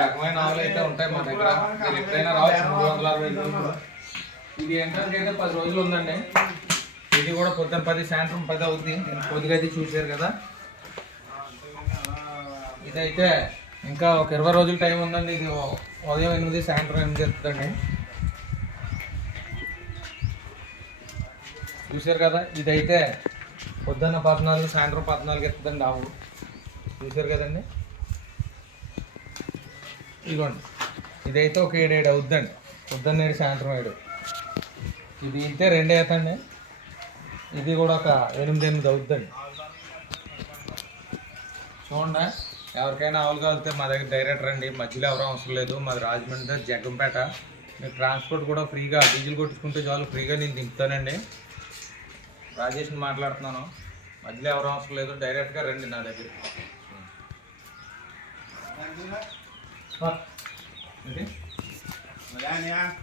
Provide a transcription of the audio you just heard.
రకమైన ఆవులు అయితే ఉంటాయి మా దగ్గర. మీరు ఎప్పుడైనా రావచ్చు మూడు వందల అరవై ఐదు రోజులు. ఇది ఎంట్రన్స్ అయితే పది రోజులు ఉందండి. ఇది కూడా పొద్దున్న పది సాయంత్రం పది అవుతుంది కొద్దిగా అయితే చూశారు కదా. ఇదైతే ఇంకా ఒక ఇరవై రోజులు టైం ఉందండి. ఇది ఉదయం ఎనిమిది సాయంత్రం ఎనిమిది ఎత్తుందండి చూశారు కదా ఇదైతే పొద్దున్న పద్నాలుగు సాయంత్రం పద్నాలుగు ఎత్తుందండి ఆవు చూశారు కదండి? ఇదిగోండి. ఇదైతే ఒక ఏడు ఏడు అవుద్దండి. పొద్దున్న ఏడు సాయంత్రం ఏడు. ఇది ఇంతే రెండే అవుతండి ఇది కూడా ఒక ఎనిమిది ఎనిమిది అవుద్దండి. చూడండి. ఎవరికైనా ఆవులు కావాలితే మా దగ్గర డైరెక్ట్ రండి. మధ్యలో ఎవరూ అవసరం లేదు. మాది రాజమండ్రి జగ్గంపేట. మీకు ట్రాన్స్పోర్ట్ కూడా ఫ్రీగా డీజిల్ కొట్టుకుంటే చాలు ఫ్రీగా నేను దింపుతానండి. రాజేష్ని మాట్లాడుతున్నాను. మధ్యలో ఎవరు అవసరం లేదు. డైరెక్ట్గా రండి నా దగ్గర ఏంటి?